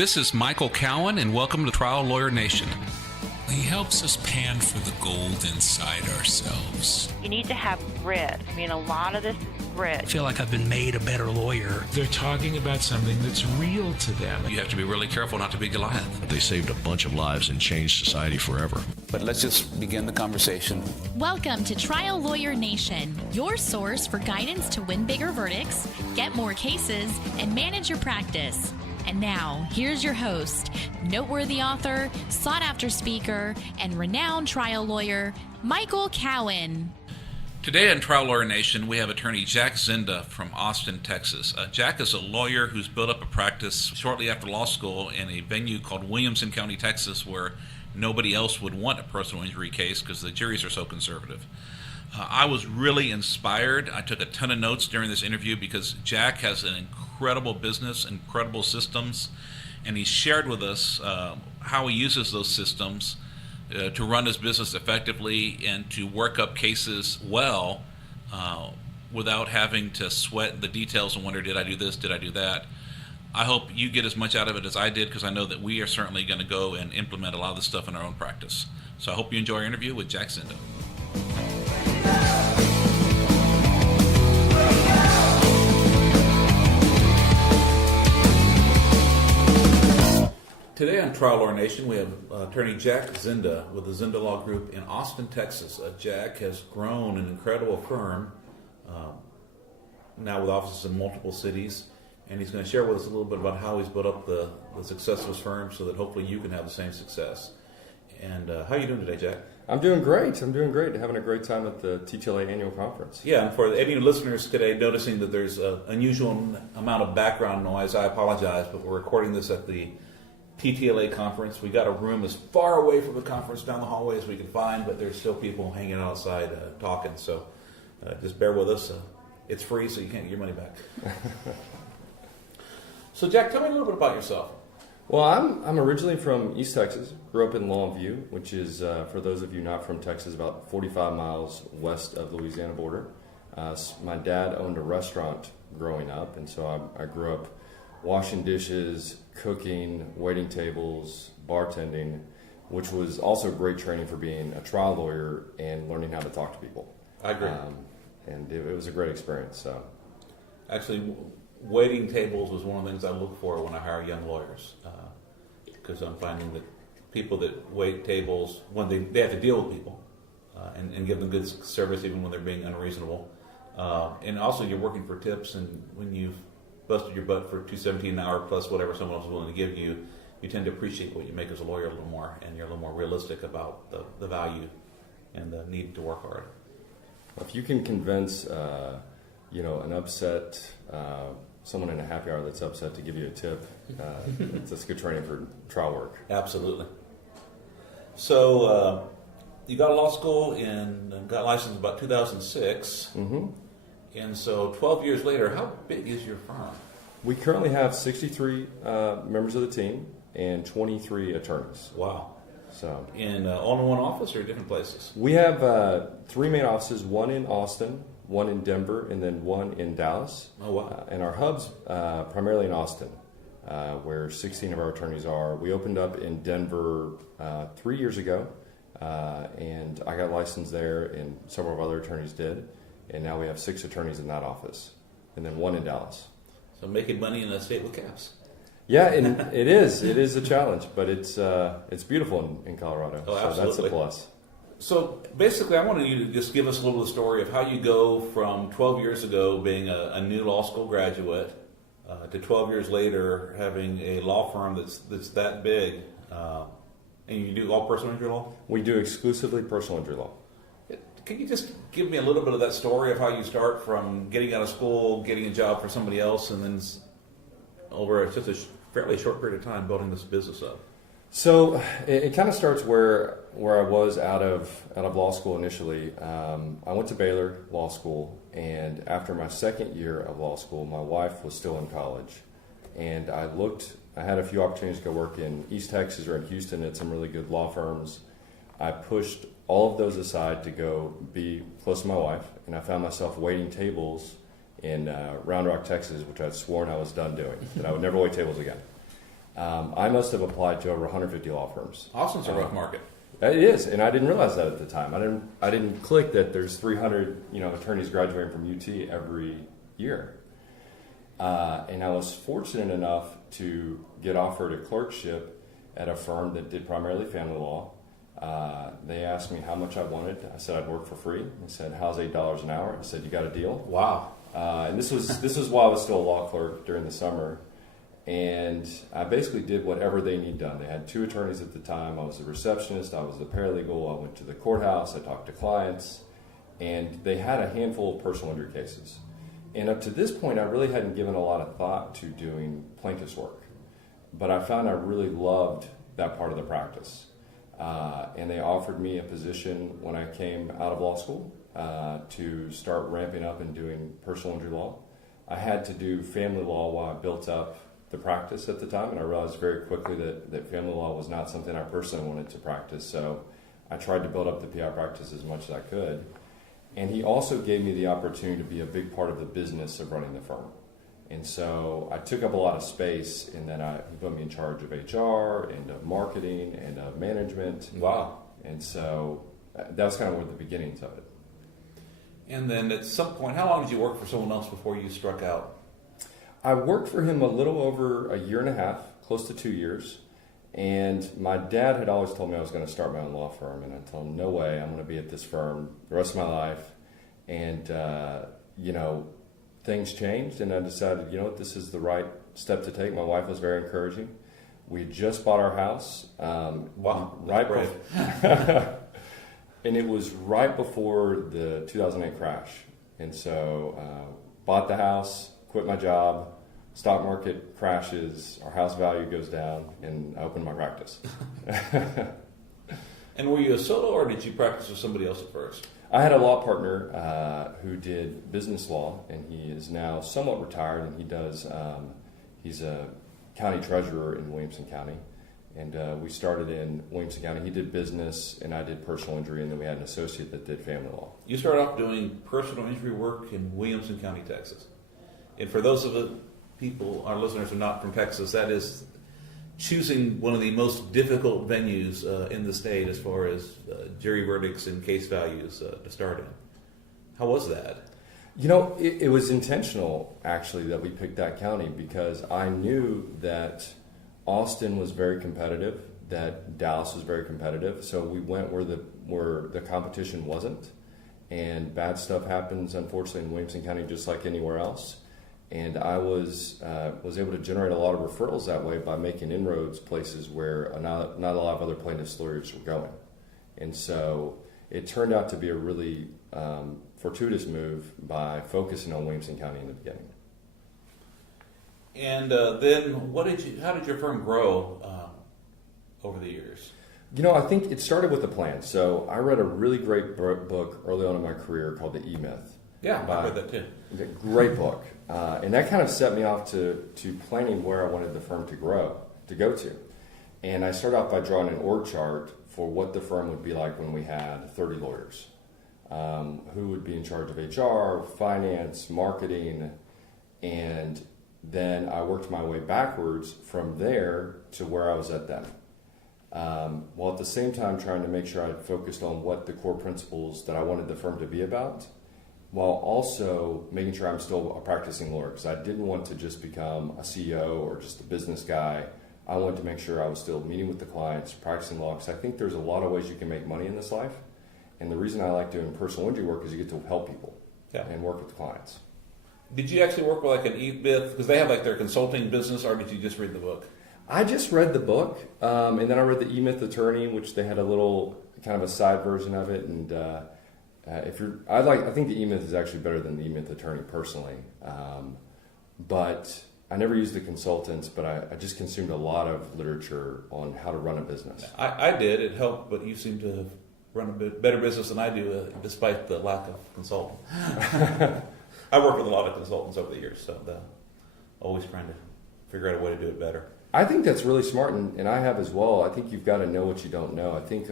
This is Michael Cowen, and welcome to Trial Lawyer Nation. He helps us pan for the gold inside ourselves. You need to have grit. I mean, a lot of this is grit. I feel like I've been made a better lawyer. They're talking about something that's real to them. You have to be really careful not to be Goliath. They saved a bunch of lives and changed society forever. But let's just begin the conversation. Welcome to Trial Lawyer Nation, your source for guidance to win bigger verdicts, get more cases, and manage your practice. And now, here's your host, noteworthy author, sought-after speaker, and renowned trial lawyer, Michael Cowen. Today on Trial Lawyer Nation, we have attorney Jack Zinda from Austin, Texas. Jack is a lawyer who's built up a practice shortly after law school in a venue called Williamson County, Texas, where nobody else would want a personal injury case because the juries are so conservative. I was really inspired. I took a ton of notes during this interview because Jack has an incredible business, incredible systems, and he shared with us how he uses those systems to run his business effectively and to work up cases well without having to sweat the details and wonder, did I do this, did I do that? I hope you get as much out of it as I did, because I know that we are certainly going to go and implement a lot of this stuff in our own practice. So I hope you enjoy our interview with Jack Zinda. Today on Trial Lawyer Nation, we have attorney Jack Zinda with the Zinda Law Group in Austin, Texas. Jack has grown an incredible firm, now with offices in multiple cities, and he's going to share with us a little bit about how he's built up the success of his firm so that hopefully you can have the same success. And how are you doing today, Jack? I'm doing great. Having a great time at the TTLA annual conference. Yeah, and for any listeners today noticing that there's an unusual amount of background noise, I apologize, but we're recording this at the TTLA conference. We got a room as far away from the conference down the hallway as we can find, but there's still people hanging outside talking, so just bear with us. It's free, so you can't get your money back. So Jack, tell me a little bit about yourself. Well, I'm originally from East Texas. Grew up in Longview, which is, for those of you not from Texas, about 45 miles west of the Louisiana border. My dad owned a restaurant growing up, and so I grew up washing dishes, cooking, waiting tables, bartending, which was also great training for being a trial lawyer and learning how to talk to people. I agree. And it was a great experience. So, actually, waiting tables was one of the things I look for when I hire young lawyers, because I'm finding that people that wait tables, when they have to deal with people and give them good service even when they're being unreasonable. And also you're working for tips, and when you've busted your butt for $2.17 an hour plus whatever someone else is willing to give you, you tend to appreciate what you make as a lawyer a little more, and you're a little more realistic about the value and the need to work hard. If you can convince an upset someone in a happy hour that's upset to give you a tip, that's good training for trial work. Absolutely. So you got law school and got licensed about 2006. Mm-hmm. And so 12 years later, how big is your firm? We currently have 63 members of the team and 23 attorneys. Wow. So, in all in one office or different places? We have 3 main offices, one in Austin, one in Denver, and then one in Dallas. Oh, wow. And our hub's primarily in Austin, where 16 of our attorneys are. We opened up in Denver 3 years ago, and I got licensed there, and several of our other attorneys did. And now we have 6 attorneys in that office, and then 1 in Dallas. So making money in a state with caps. Yeah, and it is a challenge, but it's beautiful in Colorado. Oh, absolutely. So that's a plus. So basically, I wanted you to just give us a little of the story of how you go from 12 years ago being a new law school graduate to 12 years later having a law firm that's that big. And you do all personal injury law? We do exclusively personal injury law. Can you just give me a little bit of that story of how you start from getting out of school, getting a job for somebody else, and then over just a fairly short period of time building this business up? So it kind of starts where I was out of law school initially. I went to Baylor Law School, and after my second year of law school, my wife was still in college, and I had a few opportunities to go work in East Texas or in Houston at some really good law firms. I pushed all of those aside to go be close to my wife, and I found myself waiting tables in Round Rock, Texas, which I'd sworn I was done doing, that I would never wait tables again. I must have applied to over 150 law firms. Austin's a rough market. It is, and I didn't realize that at the time. I didn't click that there's 300 attorneys graduating from UT every year. And I was fortunate enough to get offered a clerkship at a firm that did primarily family law. They asked me how much I wanted. I said I'd work for free. They said, "How's $8 an hour?" I said, "You got a deal?" Wow. And this was while I was still a law clerk during the summer. And I basically did whatever they need done. They had 2 attorneys at the time. I was the receptionist. I was the paralegal. I went to the courthouse. I talked to clients. And they had a handful of personal injury cases. And up to this point, I really hadn't given a lot of thought to doing plaintiff's work. But I found I really loved that part of the practice. And they offered me a position when I came out of law school to start ramping up and doing personal injury law. I had to do family law while I built up the practice at the time, and I realized very quickly that family law was not something I personally wanted to practice. So I tried to build up the PI practice as much as I could. And he also gave me the opportunity to be a big part of the business of running the firm. And so I took up a lot of space, and then he put me in charge of HR and of marketing and of management. Wow. And so that was kind of the beginnings of it. And then at some point, how long did you work for someone else before you struck out? I worked for him a little over a year and a half, close to 2 years. And my dad had always told me I was going to start my own law firm. And I told him, no way, I'm going to be at this firm the rest of my life. And, things changed. And I decided, this is the right step to take. My wife was very encouraging. We just bought our house. Wow. And it was right before the 2008 crash. And so bought the house, quit my job, stock market crashes, our house value goes down, and I opened my practice. And were you a solo, or did you practice with somebody else at first? I had a law partner who did business law, and he is now somewhat retired, and he's a county treasurer in Williamson County. And we started in Williamson County. He did business, and I did personal injury, and then we had an associate that did family law. You started off doing personal injury work in Williamson County, Texas. And for those of the people, our listeners who are not from Texas, that is choosing one of the most difficult venues in the state as far as jury verdicts and case values to start in. How was that? It was intentional, actually, that we picked that county because I knew that Austin was very competitive, that Dallas was very competitive, so we went where the competition wasn't. And bad stuff happens, unfortunately, in Williamson County just like anywhere else. And I was able to generate a lot of referrals that way by making inroads places where not a lot of other plaintiffs' lawyers were going. And so it turned out to be a really fortuitous move by focusing on Williamson County in the beginning. And then how did your firm grow over the years? I think it started with a plan. So I read a really great book early on in my career called The E-Myth. Yeah, I read that too. Great book. And that kind of set me off to planning where I wanted the firm to go to. And I started off by drawing an org chart for what the firm would be like when we had 30 lawyers. Who would be in charge of HR, finance, marketing, and then I worked my way backwards from there to where I was at then. While at the same time trying to make sure I focused on what the core principles that I wanted the firm to be about, while also making sure I'm still a practicing lawyer, because I didn't want to just become a CEO or just a business guy. I wanted to make sure I was still meeting with the clients, practicing law, because I think there's a lot of ways you can make money in this life. And the reason I like doing personal injury work is you get to help people and work with the clients. Did you actually work with like an E-Myth? Because they have like their consulting business, or did you just read the book? I just read the book, and then I read the E-Myth Attorney, which they had a little kind of a side version of it. And I think the E-Myth is actually better than the E-Myth Attorney personally. But I never used the consultants, but I just consumed a lot of literature on how to run a business. I did. It helped, but you seem to have run a bit better business than I do, despite the lack of consulting. I worked with a lot of consultants over the years, so always trying to figure out a way to do it better. I think that's really smart, and I have as well. I think you've got to know what you don't know. I think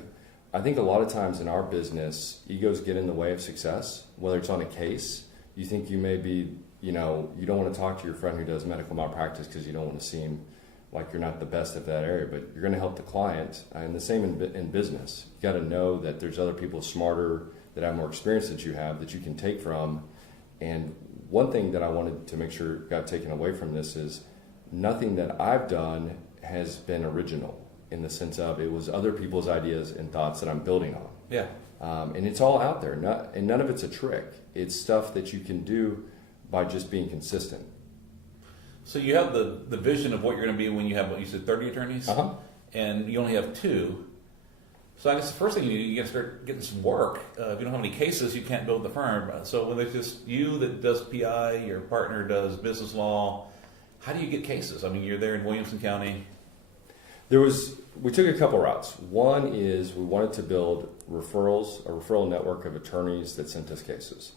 a lot of times in our business, egos get in the way of success, whether it's on a case. You think you may be, you don't want to talk to your friend who does medical malpractice because you don't want to seem like you're not the best at that area, but you're going to help the client. And the same in business. You got to know that there's other people smarter that have more experience that you have that you can take from. And one thing that I wanted to make sure got taken away from this is nothing that I've done has been original in the sense of it was other people's ideas and thoughts that I'm building on. Yeah. And it's all out there, and none of it's a trick. It's stuff that you can do by just being consistent. So you have the vision of what you're going to be when you have, what you said, 30 attorneys? Uh-huh. And you only have 2. So I guess the first thing you got to start getting some work. If you don't have any cases, you can't build the firm. So when there's just you that does PI, your partner does business law, how do you get cases? I mean, you're there in Williamson County. We took a couple routes. One is we wanted to build a referral network of attorneys that sent us cases.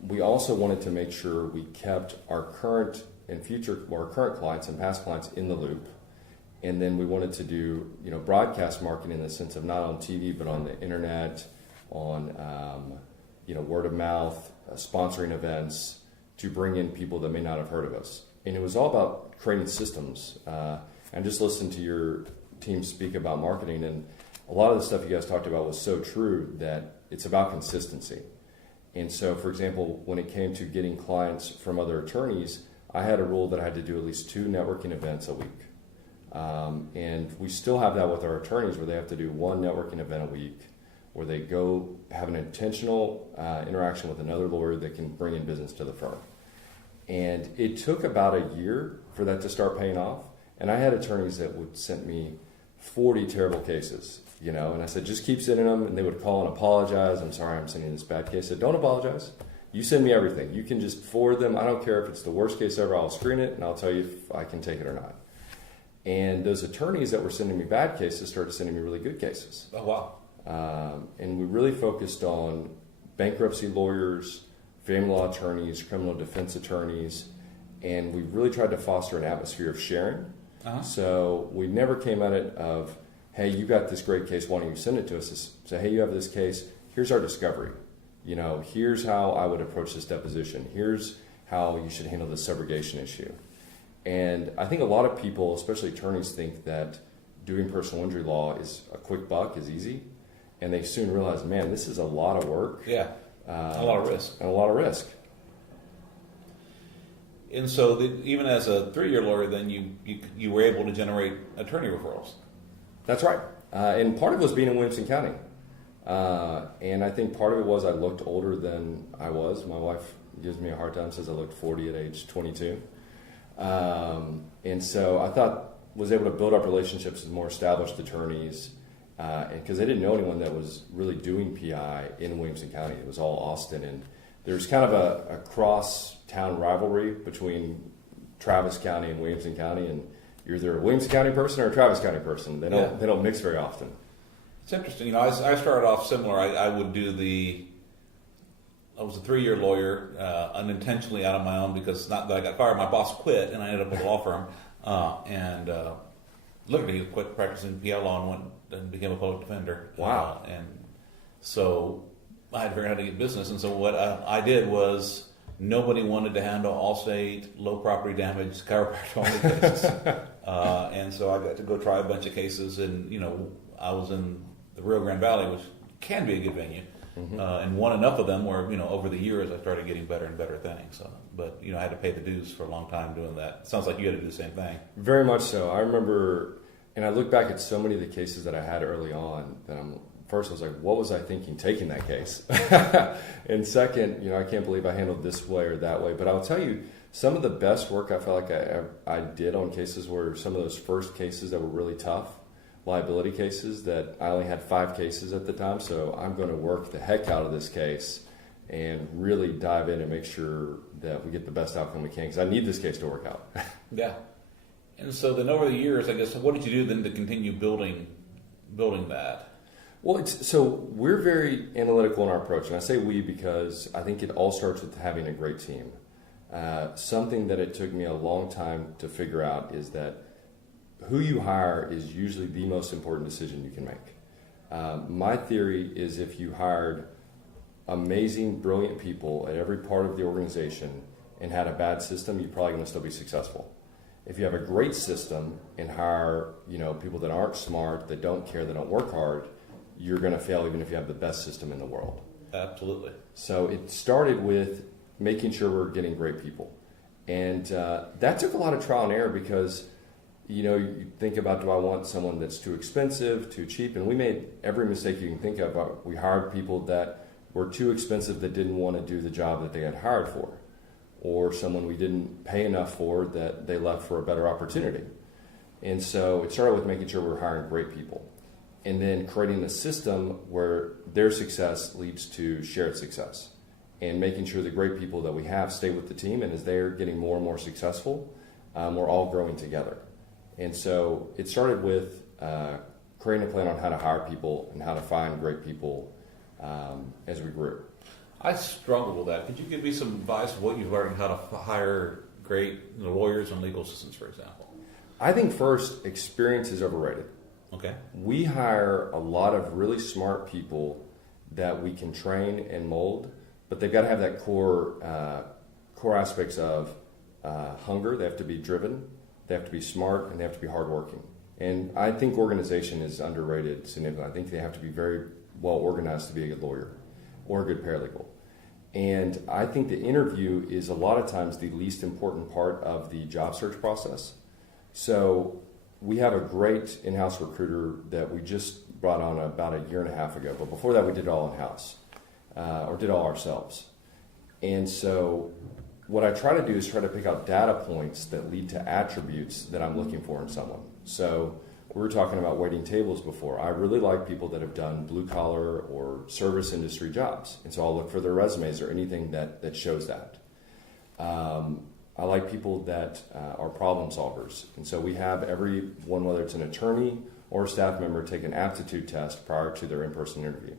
We also wanted to make sure we kept our current clients and past clients in the loop. And then we wanted to do, broadcast marketing in the sense of not on TV, but on the internet, on, word of mouth, sponsoring events to bring in people that may not have heard of us. And it was all about creating systems. I just listened to your team speak about marketing, and a lot of the stuff you guys talked about was so true that it's about consistency. And so, for example, when it came to getting clients from other attorneys, I had a rule that I had to do at least 2 networking events a week. And we still have that with our attorneys where they have to do 1 networking event a week where they go have an intentional interaction with another lawyer that can bring in business to the firm. And it took about a year for that to start paying off. And I had attorneys that would send me 40 terrible cases, and I said, just keep sending them. And they would call and apologize. I'm sorry, I'm sending this bad case. I said, don't apologize. You send me everything. You can just forward them. I don't care if it's the worst case ever. I'll screen it and I'll tell you if I can take it or not. And those attorneys that were sending me bad cases started sending me really good cases. Oh, wow. And we really focused on bankruptcy lawyers, family law attorneys, criminal defense attorneys, and we really tried to foster an atmosphere of sharing. Uh-huh. So we never came at it of, hey, you got this great case, why don't you send it to us? Say, hey, you have this case, here's our discovery. Here's how I would approach this deposition. Here's how you should handle this subrogation issue. And I think a lot of people, especially attorneys, think that doing personal injury law is a quick buck, is easy. And they soon realize, man, this is a lot of work. Yeah, a lot of risk. And a lot of risk. And so even as a 3-year lawyer, then you were able to generate attorney referrals. That's right. And part of it was being in Williamson County. And I think part of it was I looked older than I was. My wife gives me a hard time, says I looked 40 at age 22. And so I was able to build up relationships with more established attorneys because they didn't know anyone that was really doing PI in Williamson County. It was all Austin. And there's kind of a cross-town rivalry between Travis County and Williamson County, and you're either a Williamson County person or a Travis County person. They don't mix very often. It's interesting. I started off similar. I was a 3-year lawyer, unintentionally out on my own because not that I got fired. My boss quit, and I ended up with a law firm. And literally, he quit practicing PI law and went and became a public defender. Wow! And so I had to figure out how to get business. And so what I did was nobody wanted to handle Allstate, low property damage, chiropractic only cases. And so I got to go try a bunch of cases. And I was in the Rio Grande Valley, which can be a good venue. Mm-hmm. And won enough of them where, over the years I started getting better and better things. So, but, I had to pay the dues for a long time doing that. It sounds like you had to do the same thing. Very much so. I remember, and I look back at so many of the cases that I had early on that first I was like, what was I thinking taking that case? And second, I can't believe I handled this way or that way. But I'll tell you, some of the best work I felt like I did on cases were some of those first cases that were really tough. Liability cases that I only had 5 cases at the time, so I'm going to work the heck out of this case and really dive in and make sure that we get the best outcome we can because I need this case to work out. Yeah. And so then over the years, I guess, what did you do then to continue building that? Well, so we're very analytical in our approach, and I say we because I think it all starts with having a great team. Something that it took me a long time to figure out is that who you hire is usually the most important decision you can make. My theory is if you hired amazing, brilliant people at every part of the organization and had a bad system, you're probably going to still be successful. If you have a great system and hire, people that aren't smart, that don't care, that don't work hard, you're going to fail even if you have the best system in the world. Absolutely. So it started with making sure we're getting great people. And that took a lot of trial and error because, you think about, do I want someone that's too expensive, too cheap? And we made every mistake you can think of. We hired people that were too expensive that didn't want to do the job that they had hired for, or someone we didn't pay enough for that they left for a better opportunity. And so it started with making sure we were hiring great people and then creating a system where their success leads to shared success and making sure the great people that we have stay with the team. And as they're getting more and more successful, we're all growing together. And so it started with creating a plan on how to hire people and how to find great people as we grew. I struggle with that. Could you give me some advice of what you've learned how to hire great lawyers and legal assistants, for example? I think first, experience is overrated. Okay. We hire a lot of really smart people that we can train and mold, but they've got to have that core aspects of hunger. They have to be driven, they have to be smart, and they have to be hardworking. And I think organization is underrated significantly. I think they have to be very well organized to be a good lawyer or a good paralegal. And I think the interview is a lot of times the least important part of the job search process. So we have a great in-house recruiter that we just brought on about a year and a half ago. But before that, we did it all in-house or did it all ourselves. And so what I try to do is try to pick out data points that lead to attributes that I'm looking for in someone. So we were talking about waiting tables before. I really like people that have done blue-collar or service industry jobs. And so I'll look for their resumes or anything that shows that. I like people that are problem solvers. And so we have everyone, whether it's an attorney or a staff member, take an aptitude test prior to their in-person interview.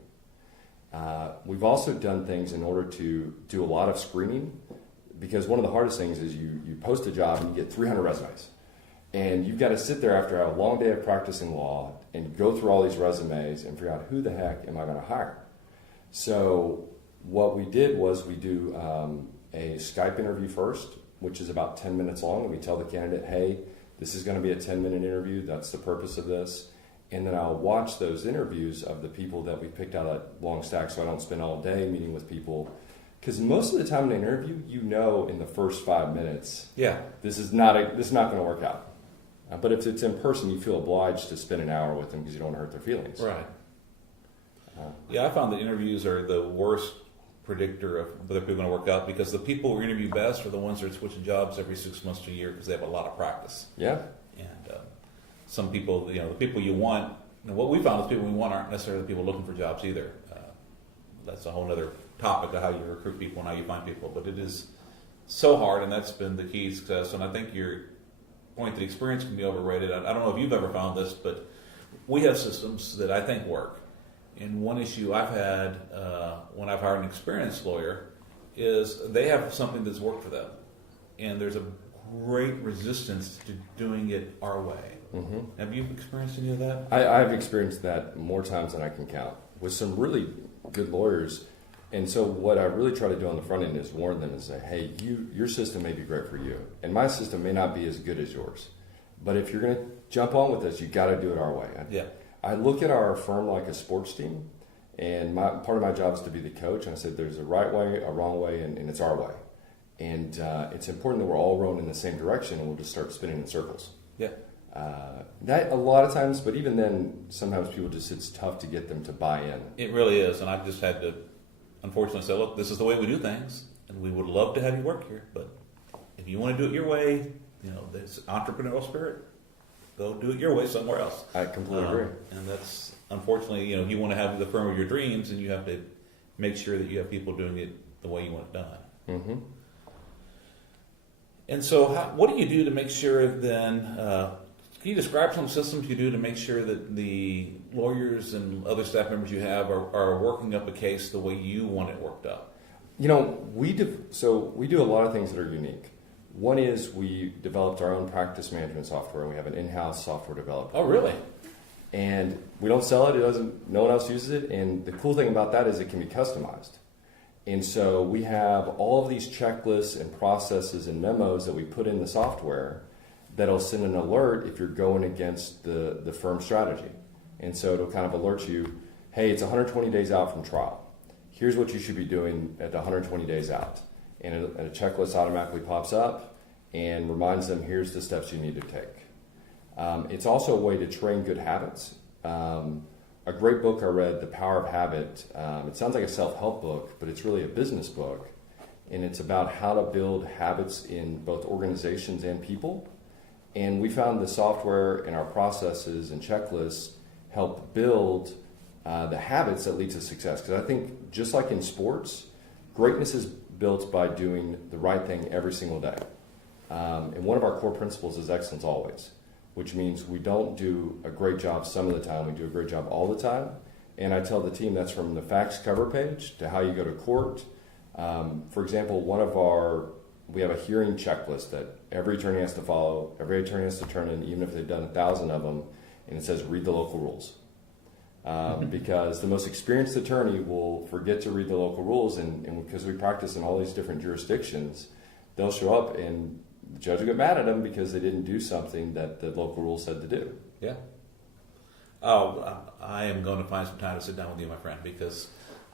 We've also done things in order to do a lot of screening, because one of the hardest things is you post a job and you get 300 resumes. And you've got to sit there after a long day of practicing law and go through all these resumes and figure out who the heck am I going to hire. So what we did was we do a Skype interview first, which is about 10 minutes long. And we tell the candidate, hey, this is going to be a 10-minute interview. That's the purpose of this. And then I'll watch those interviews of the people that we picked out at long stack, so I don't spend all day meeting with people. Because most of the time in an interview, in the first 5 minutes, this is not going to work out. But if it's in person, you feel obliged to spend an hour with them because you don't want to hurt their feelings. Right. I found that interviews are the worst predictor of whether people are going to work out, because the people who interview best are the ones that are switching jobs every 6 months to a year because they have a lot of practice. Yeah. And some people, the people you want, what we found is people we want aren't necessarily the people looking for jobs either. That's a whole other topic of how you recruit people and how you find people. But it is so hard, and that's been the key to success. And I think your point that experience can be overrated. I don't know if you've ever found this, but we have systems that I think work. And one issue I've had when I've hired an experienced lawyer is they have something that's worked for them. And there's a great resistance to doing it our way. Mm-hmm. Have you experienced any of that? I've experienced that more times than I can count with some really good lawyers. And so what I really try to do on the front end is warn them and say, hey, your system may be great for you, and my system may not be as good as yours. But if you're going to jump on with us, you got to do it our way. I look at our firm like a sports team, and part of my job is to be the coach. And I said there's a right way, a wrong way, and it's our way. And it's important that we're all rowing in the same direction, and we'll just start spinning in circles. Yeah. That a lot of times, but even then, sometimes it's tough to get them to buy in. It really is, and I've just had to, unfortunately, say, look, this is the way we do things, and we would love to have you work here, but if you want to do it your way, this entrepreneurial spirit, go do it your way somewhere else. I completely agree. And that's, unfortunately, you want to have the firm of your dreams, and you have to make sure that you have people doing it the way you want it done. Mm-hmm. And so what do you do to make sure then, can you describe some systems you do to make sure that the lawyers and other staff members you have are working up a case the way you want it worked up? We do a lot of things that are unique. One is we developed our own practice management software, and we have an in-house software developer. Oh, really? And we don't sell it. No one else uses it. And the cool thing about that is it can be customized. And so we have all of these checklists and processes and memos that we put in the software that'll send an alert if you're going against the firm strategy. And so it'll kind of alert you, hey, it's 120 days out from trial. Here's what you should be doing at the 120 days out. And a checklist automatically pops up and reminds them, here's the steps you need to take. It's also a way to train good habits. A great book I read, The Power of Habit, it sounds like a self-help book, but it's really a business book. And it's about how to build habits in both organizations and people. And we found the software and our processes and checklists help build the habits that lead to success. Because I think just like in sports, greatness is built by doing the right thing every single day. And one of our core principles is excellence always, which means we don't do a great job some of the time, we do a great job all the time. And I tell the team that's from the facts cover page to how you go to court. For example, we have a hearing checklist that every attorney has to follow, every attorney has to turn in, even if they've done 1,000 of them, and it says read the local rules. Because the most experienced attorney will forget to read the local rules, and because we practice in all these different jurisdictions, they'll show up and the judge will get mad at them because they didn't do something that the local rule said to do. Yeah. Oh, I am going to find some time to sit down with you, my friend, because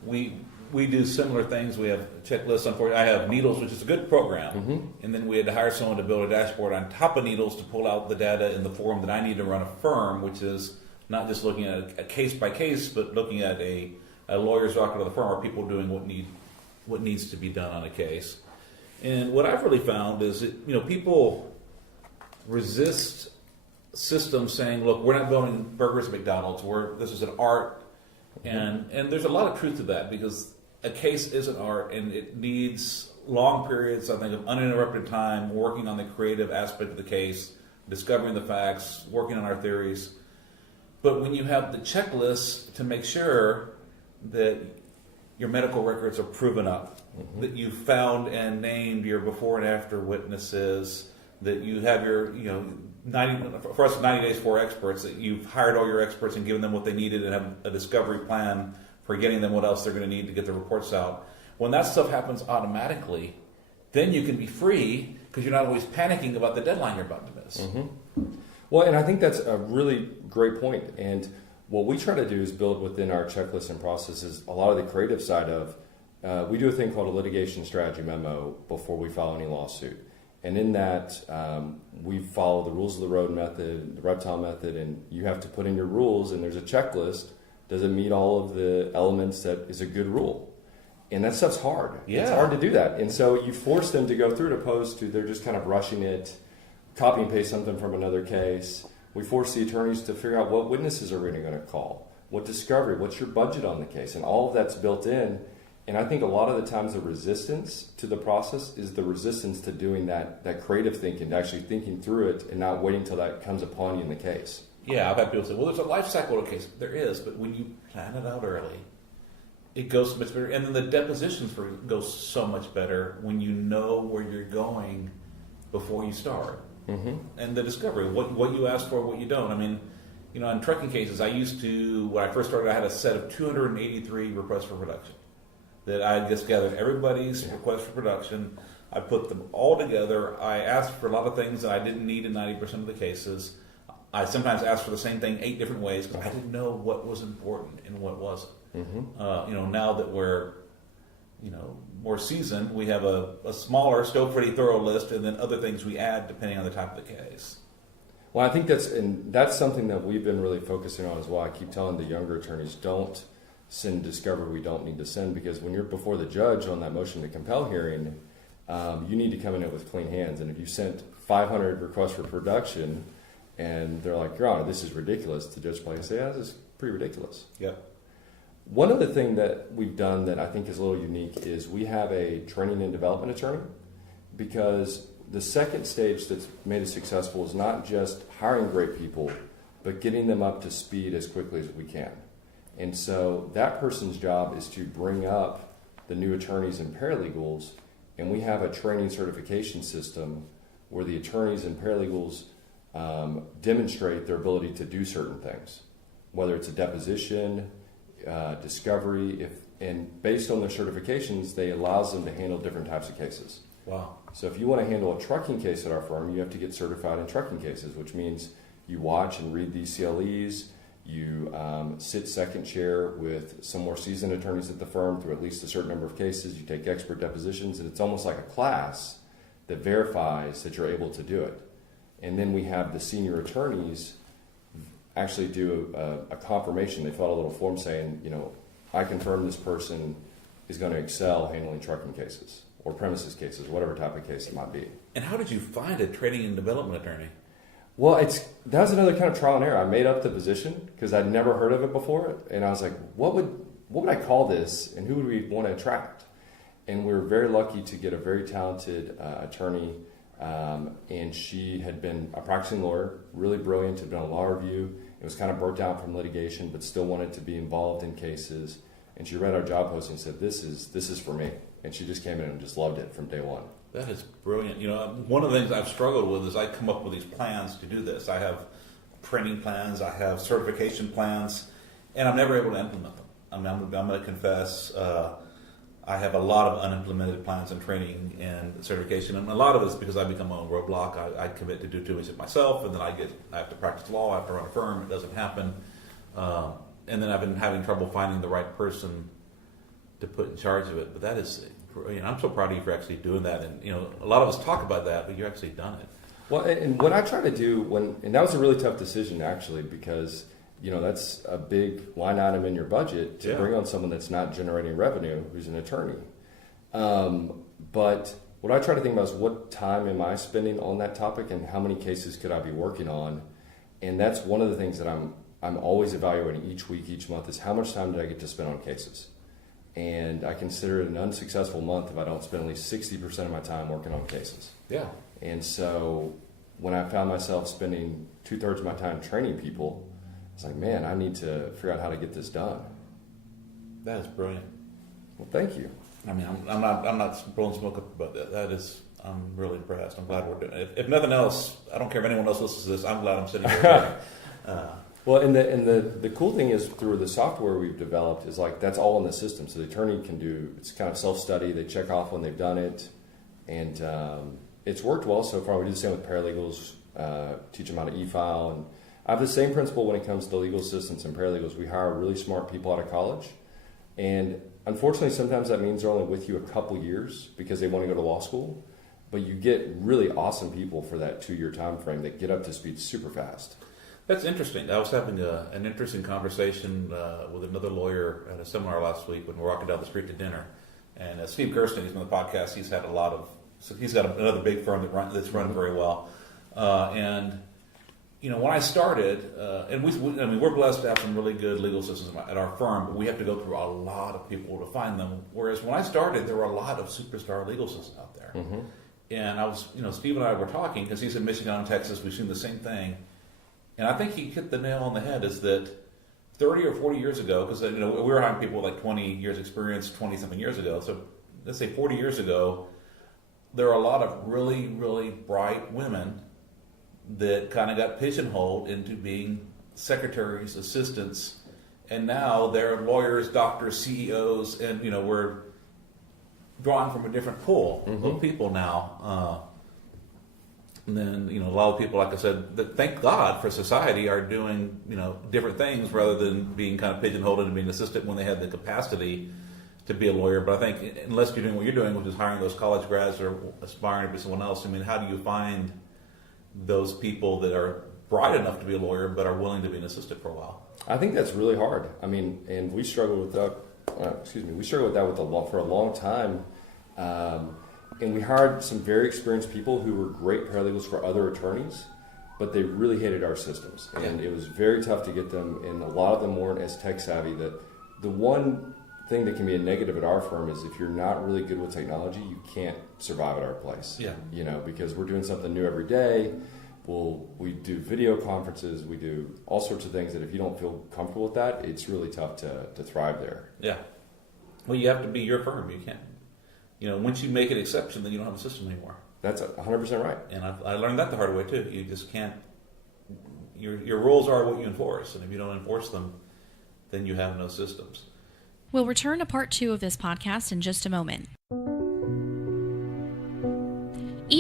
we do similar things. We have checklists. Unfortunately, I have Needles, which is a good program, and then we had to hire someone to build a dashboard on top of Needles to pull out the data in the form that I need to run a firm, which is not just looking at a case by case, but looking at a lawyer's docket of the firm. Are people doing what needs to be done on a case? And what I've really found is that people resist systems saying, "Look, we're not building burgers at McDonald's. This is an art." And there's a lot of truth to that, because a case is an art and it needs long periods, I think, of uninterrupted time, working on the creative aspect of the case, discovering the facts, working on our theories. But when you have the checklist to make sure that your medical records are proven up, that you found and named your before and after witnesses, that you have your, 90 days for experts, that you've hired all your experts and given them what they needed and have a discovery plan for getting them what else they're going to need to get the reports out. When that stuff happens automatically, then you can be free because you're not always panicking about the deadline you're about to miss. Well, and I think that's a really great point. And what we try to do is build within our checklist and processes a lot of the creative side of, we do a thing called a litigation strategy memo before we file any lawsuit. And in that, we follow the rules of the road method, the reptile method, and you have to put in your rules, and there's a checklist. Does it meet all of the elements that is a good rule? And that stuff's hard. Yeah. It's hard to do that. And so you force them to go through it opposed to they're just kind of rushing it, copy and paste something from another case. We force the attorneys to figure out what witnesses are we going to call, what discovery, what's your budget on the case, and all of that's built in. And I think a lot of the times the resistance to the process is the resistance to doing that creative thinking, to actually thinking through it and not waiting until that comes upon you in the case. Yeah, I've had people say, well, there's a life cycle of a case. There is, but when you plan it out early, it goes so much better. And then the depositions go so much better when you know where you're going before you start. And the discovery, what you ask for, what you don't. I mean, in trucking cases, when I first started, I had a set of 283 requests for production. That I just gathered everybody's request for production. I put them all together. I asked for a lot of things that I didn't need in 90% of the cases. I sometimes asked for the same thing 8 different ways because I didn't know what was important and what wasn't. Now that we're more seasoned, we have a smaller, still pretty thorough list, and then other things we add depending on the type of the case. Well, I think that's something that we've been really focusing on as well. I keep telling the younger attorneys, don't send discovery we don't need to send, because when you're before the judge on that motion to compel hearing, you need to come in with clean hands. And if you sent 500 requests for production and they're like, Your Honor, this is ridiculous, the judge probably say, this is pretty ridiculous. Yeah. One other thing that we've done that I think is a little unique is we have a training and development attorney, because the second stage that's made us successful is not just hiring great people, but getting them up to speed as quickly as we can. And so that person's job is to bring up the new attorneys and paralegals, and we have a training certification system where the attorneys and paralegals demonstrate their ability to do certain things, whether it's a deposition, discovery, and based on their certifications, they allows them to handle different types of cases. Wow. So if you want to handle a trucking case at our firm, you have to get certified in trucking cases, which means you watch and read these CLEs, you sit second chair with some more seasoned attorneys at the firm through at least a certain number of cases, you take expert depositions, and it's almost like a class that verifies that you're able to do it. And then we have the senior attorneys actually do a confirmation. They fill out a little form saying, I confirm this person is going to excel handling trucking cases or premises cases, whatever type of case it might be. And how did you find a training and development attorney? Well, that was another kind of trial and error. I made up the position because I'd never heard of it before, and I was like, what would I call this, and who would we want to attract? And we were very lucky to get a very talented attorney, and she had been a practicing lawyer, really brilliant, had been on law review. It was kind of burnt out from litigation, but still wanted to be involved in cases. And she read our job posting and said, "This is for me." And she just came in and just loved it from day one. That is brilliant. One of the things I've struggled with is I come up with these plans to do this. I have training plans, I have certification plans, and I'm never able to implement them. I'm going to confess, I have a lot of unimplemented plans and training and certification, and a lot of it is because I become my own roadblock. I commit to do too much of myself, and then I have to practice law, I have to run a firm, it doesn't happen. And then I've been having trouble finding the right person to put in charge of it. But that is, I'm so proud of you for actually doing that. And a lot of us talk about that, but you've actually done it. Well, and what I try to do and that was a really tough decision actually, because that's a big line item in your budget to bring on someone that's not generating revenue, who's an attorney. But what I try to think about is what time am I spending on that topic, and how many cases could I be working on? And that's one of the things that I'm always evaluating each week, each month, is how much time did I get to spend on cases. And I consider it an unsuccessful month if I don't spend at least 60% of my time working on cases. Yeah. And so when I found myself spending 2/3 of my time training people, it's like, man, I need to figure out how to get this done. That is brilliant. Well, thank you. I mean, I'm not blowing smoke up about that. I'm really impressed. I'm glad we're doing it. If nothing else, I don't care if anyone else listens to this. I'm glad I'm sitting here. Well, and the cool thing is, through the software we've developed, is like that's all in the system. So the attorney can do, it's kind of self-study. They check off when they've done it, and it's worked well so far. We do the same with paralegals, teach them how to e-file, and I have the same principle when it comes to legal assistants and paralegals. We hire really smart people out of college, and unfortunately, sometimes that means they're only with you a couple years because they want to go to law school. But you get really awesome people for that 2-year time frame that get up to speed super fast. That's interesting. I was having an interesting conversation with another lawyer at a seminar last week when we were walking down the street to dinner. And Steve Gersten, he's been on the podcast. He's had he's got another big firm that's run very well. When I started, and we're blessed to have some really good legal assistants at our firm, but we have to go through a lot of people to find them. Whereas when I started, there were a lot of superstar legal assistants out there. Mm-hmm. And Steve and I were talking, because he's in Michigan and Texas, we've seen the same thing. And I think he hit the nail on the head, is that 30 or 40 years ago, because we were hiring people with like 20 years experience, 20-something years ago. So let's say 40 years ago, there are a lot of really, really bright women that kind of got pigeonholed into being secretaries, assistants, and now they're lawyers, doctors, CEOs, and we're drawing from a different pool of people now. And then a lot of people, like I said, that thank God for society, are doing different things rather than being kind of pigeonholed into being an assistant when they had the capacity to be a lawyer. But I think unless you're doing what you're doing, which is hiring those college grads or aspiring to be someone else, I mean, how do you find those people that are bright enough to be a lawyer but are willing to be an assistant for a while? I think that's really hard. I mean, and we struggled with that. We struggled with that for a long time. And we hired some very experienced people who were great paralegals for other attorneys, but they really hated our systems. And it was very tough to get them, and a lot of them weren't as tech savvy. That the one thing that can be a negative at our firm is if you're not really good with technology, you can't survive at our place. Yeah. Because we're doing something new every day. We do video conferences, we do all sorts of things that if you don't feel comfortable with that, it's really tough to thrive there. Yeah. Well, you have to be your firm. You can't. Once you make an exception, then you don't have a system anymore. That's 100% right. And I learned that the hard way too. You just can't. Your rules are what you enforce, and if you don't enforce them, then you have no systems. We'll return to part 2 of this podcast in just a moment.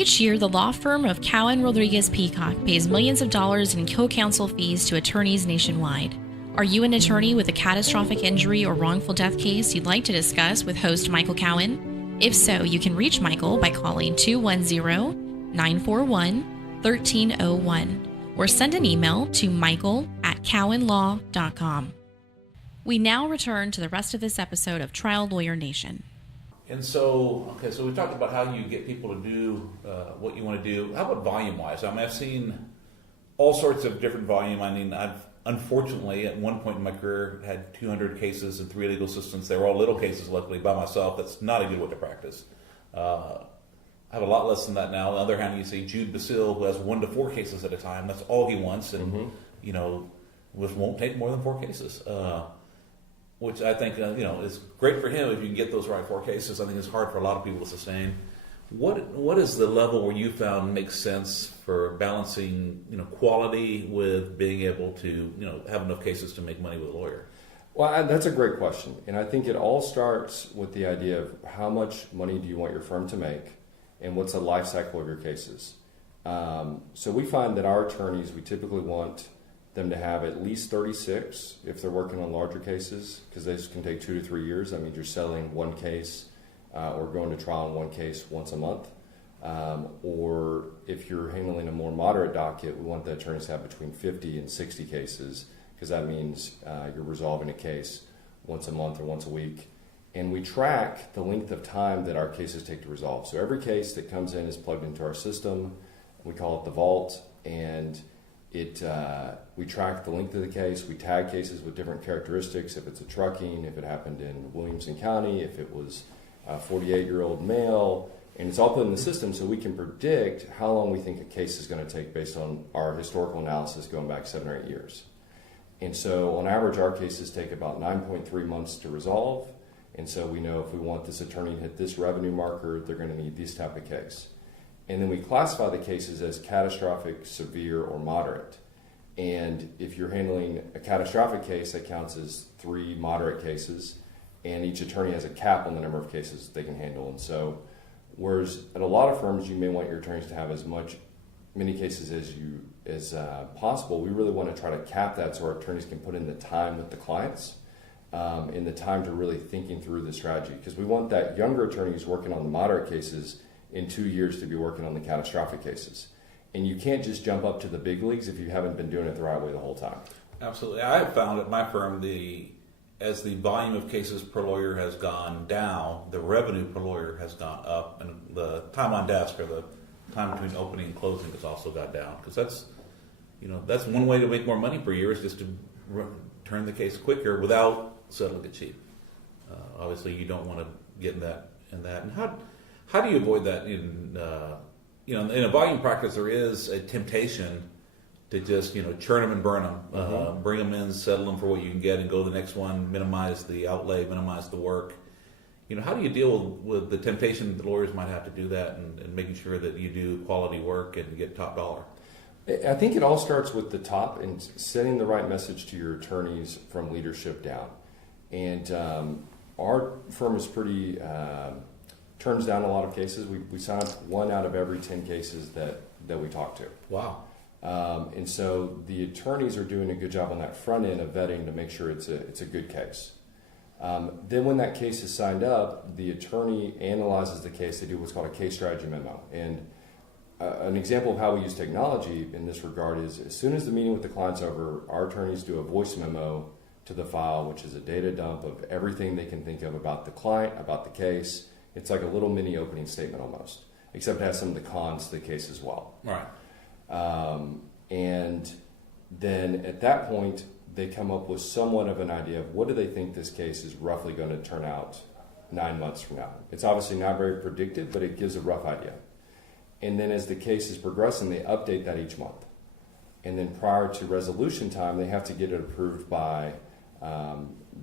Each year, the law firm of Cowen Rodriguez Peacock pays millions of dollars in co-counsel fees to attorneys nationwide. Are you an attorney with a catastrophic injury or wrongful death case you'd like to discuss with host Michael Cowen? If so, you can reach Michael by calling 210-941-1301 or send an email to michael@cowenlaw.com. We now return to the rest of this episode of Trial Lawyer Nation. And so we talked about how you get people to do what you want to do. How about volume-wise? I mean, I've seen all sorts of different volume. I mean, I've unfortunately, at one point in my career, had 200 cases in 3 legal assistants. They were all little cases, luckily, by myself. That's not a good way to practice. I have a lot less than that now. On the other hand, you see Jude Basile, who has 1 to 4 cases at a time. That's all he wants, and won't take more than 4 cases. Which I think is great for him if you can get those right 4 cases. I think it's hard for a lot of people to sustain. What is the level where you found makes sense for balancing quality with being able to have enough cases to make money with a lawyer? Well, that's a great question, and I think it all starts with the idea of how much money do you want your firm to make, and what's the life cycle of your cases. So we find that our attorneys, we typically want them to have at least 36 if they're working on larger cases, because this can take 2 to 3 years. That means you're settling one case or going to trial on one case once a month. Or if you're handling a more moderate docket, we want the attorneys to have between 50 and 60 cases, because that means you're resolving a case once a month or once a week. And we track the length of time that our cases take to resolve. So every case that comes in is plugged into our system. We call it the vault, and we track the length of the case. We tag cases with different characteristics. If it's a trucking, if it happened in Williamson County, if it was a 48-year-old male, and it's all put in the system so we can predict how long we think a case is going to take based on our historical analysis going back 7 or 8 years. And so on average, our cases take about 9.3 months to resolve. And so we know if we want this attorney to hit this revenue marker, they're going to need this type of case. And then we classify the cases as catastrophic, severe, or moderate. And if you're handling a catastrophic case, that counts as 3 moderate cases, and each attorney has a cap on the number of cases they can handle. And so, whereas at a lot of firms, you may want your attorneys to have many cases as possible, we really want to try to cap that so our attorneys can put in the time with the clients, in the time to really thinking through the strategy. Because we want that younger attorney who's working on the moderate cases in 2 years to be working on the catastrophic cases. And you can't just jump up to the big leagues if you haven't been doing it the right way the whole time. Absolutely. I have found at my firm, as the volume of cases per lawyer has gone down, the revenue per lawyer has gone up, and the time on desk, or the time between opening and closing, has also got down. Because that's one way to make more money per year, is just to turn the case quicker without settling it cheap. Obviously, you don't want to get in that. And how do you avoid that? In a volume practice, there is a temptation to just churn them and burn them, bring them in, settle them for what you can get, and go to the next one. Minimize the outlay, minimize the work. How do you deal with the temptation that lawyers might have to do that, and making sure that you do quality work and get top dollar? I think it all starts with the top and sending the right message to your attorneys from leadership down. And our firm is pretty turns down a lot of cases. We sign up 1 out of every 10 cases that we talk to. Wow. And so the attorneys are doing a good job on that front end of vetting to make sure it's a good case. Then when that case is signed up, the attorney analyzes the case. They do what's called a case strategy memo. And an example of how we use technology in this regard is, as soon as the meeting with the client's over, our attorneys do a voice memo to the file, which is a data dump of everything they can think of about the client, about the case. It's like a little mini opening statement almost, except it has some of the cons to the case as well. Right. And then at that point, they come up with somewhat of an idea of what do they think this case is roughly going to turn out 9 months from now. It's obviously not very predictive, but it gives a rough idea. And then as the case is progressing, they update that each month. And then prior to resolution time, they have to get it approved by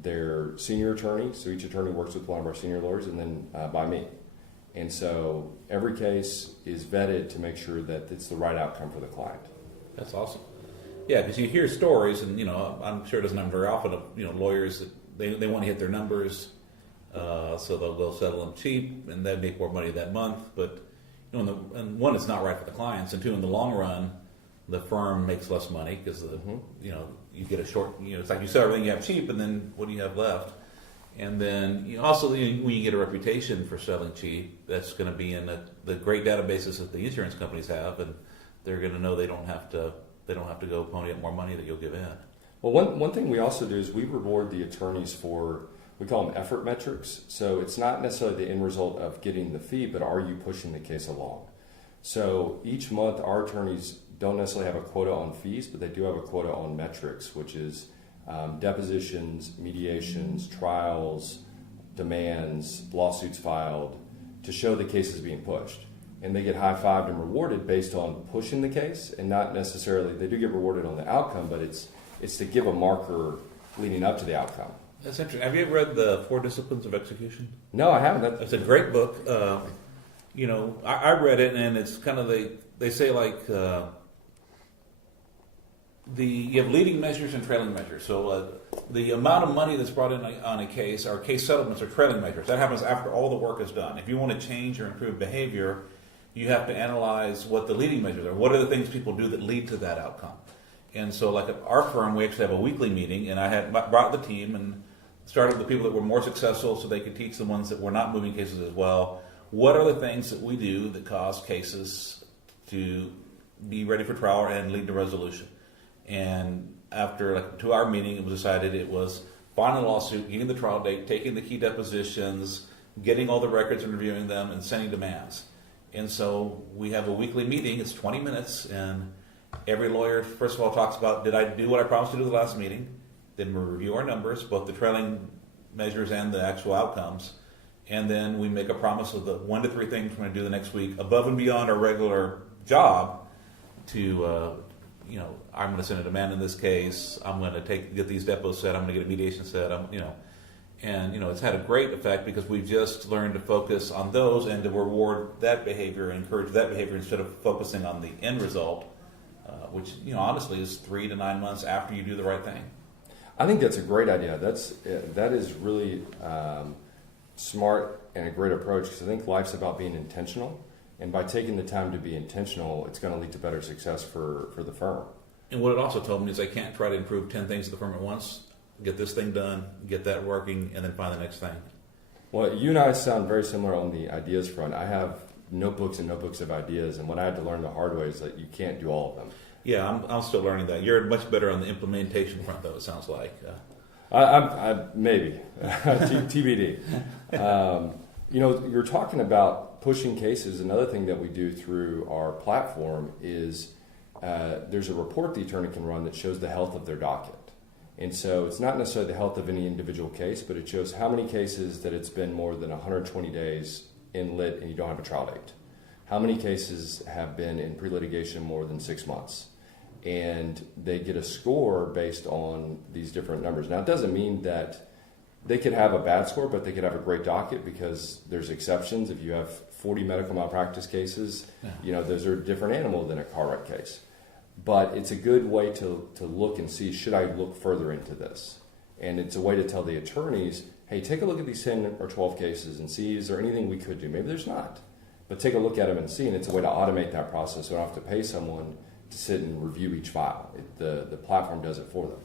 their senior attorney. So each attorney works with one of our senior lawyers, and then by me. And so every case is vetted to make sure that it's the right outcome for the client. That's awesome. Yeah, because you hear stories, and I'm sure it doesn't happen very often of lawyers that they want to hit their numbers, so they'll settle them cheap, and they make more money that month. But and one, it's not right for the clients, and two, in the long run, the firm makes less money because you get a short. It's like you sell everything you have cheap, and then what do you have left? And then also when you get a reputation for selling cheap, that's going to be in the great databases that the insurance companies have, and they're going to know they don't have to go pony up more money that you'll give in. Well, one thing we also do is we reward the attorneys for, we call them effort metrics. So it's not necessarily the end result of getting the fee, but are you pushing the case along? So each month our attorneys don't necessarily have a quota on fees, but they do have a quota on metrics, which is depositions, mediations, trials, demands, lawsuits filed, to show the case is being pushed. And they get high-fived and rewarded based on pushing the case, and not necessarily, they do get rewarded on the outcome, but it's to give a marker leading up to the outcome. That's interesting. Have you ever read The Four Disciplines of Execution? No, I haven't. It's a great book. I read it, and it's kind of they say like you have leading measures and trailing measures. So the amount of money that's brought in on a case, or case settlements, are trailing measures. That happens after all the work is done. If you want to change or improve behavior, you have to analyze what the leading measures are. What are the things people do that lead to that outcome? And so, like at our firm, we actually have a weekly meeting, and I had brought the team and started with the people that were more successful so they could teach the ones that were not moving cases as well. What are the things that we do that cause cases to be ready for trial and lead to resolution? And after like a 2-hour meeting, it was decided it was filing a lawsuit, getting the trial date, taking the key depositions, getting all the records and reviewing them, and sending demands. And so we have a weekly meeting. It's 20 minutes, and every lawyer, first of all, talks about, did I do what I promised to do the last meeting? Then we review our numbers, both the trailing measures and the actual outcomes. And then we make a promise of the 1 to 3 things we're going to do the next week, above and beyond our regular job, to, I'm going to send a demand in this case. I'm going to get these depots set. I'm going to get a mediation set. It's had a great effect because we've just learned to focus on those and to reward that behavior and encourage that behavior instead of focusing on the end result, which honestly is 3 to 9 months after you do the right thing. I think that's a great idea. That is really smart and a great approach, because I think life's about being intentional, and by taking the time to be intentional, it's going to lead to better success for the firm. And what it also told me is I can't try to improve 10 things at the firm at once. Get this thing done, get that working, and then find the next thing. Well, you and I sound very similar on the ideas front. I have notebooks and notebooks of ideas, and what I had to learn the hard way is that you can't do all of them. Yeah, I'm still learning that. You're much better on the implementation front, though, it sounds like. I maybe. TBD. You're talking about pushing cases. Another thing that we do through our platform is there's a report the attorney can run that shows the health of their docket. And so it's not necessarily the health of any individual case, but it shows how many cases that it's been more than 120 days in lit and you don't have a trial date. How many cases have been in pre-litigation more than 6 months? And they get a score based on these different numbers. Now, it doesn't mean that they could have a bad score, but they could have a great docket, because there's exceptions. If you have 40 medical malpractice cases, those are a different animal than a car wreck case. But it's a good way to look and see, should I look further into this? And it's a way to tell the attorneys, hey, take a look at these 10 or 12 cases and see, is there anything we could do? Maybe there's not. But take a look at them and see, and it's a way to automate that process. So I don't have to pay someone to sit and review each file. The platform does it for them.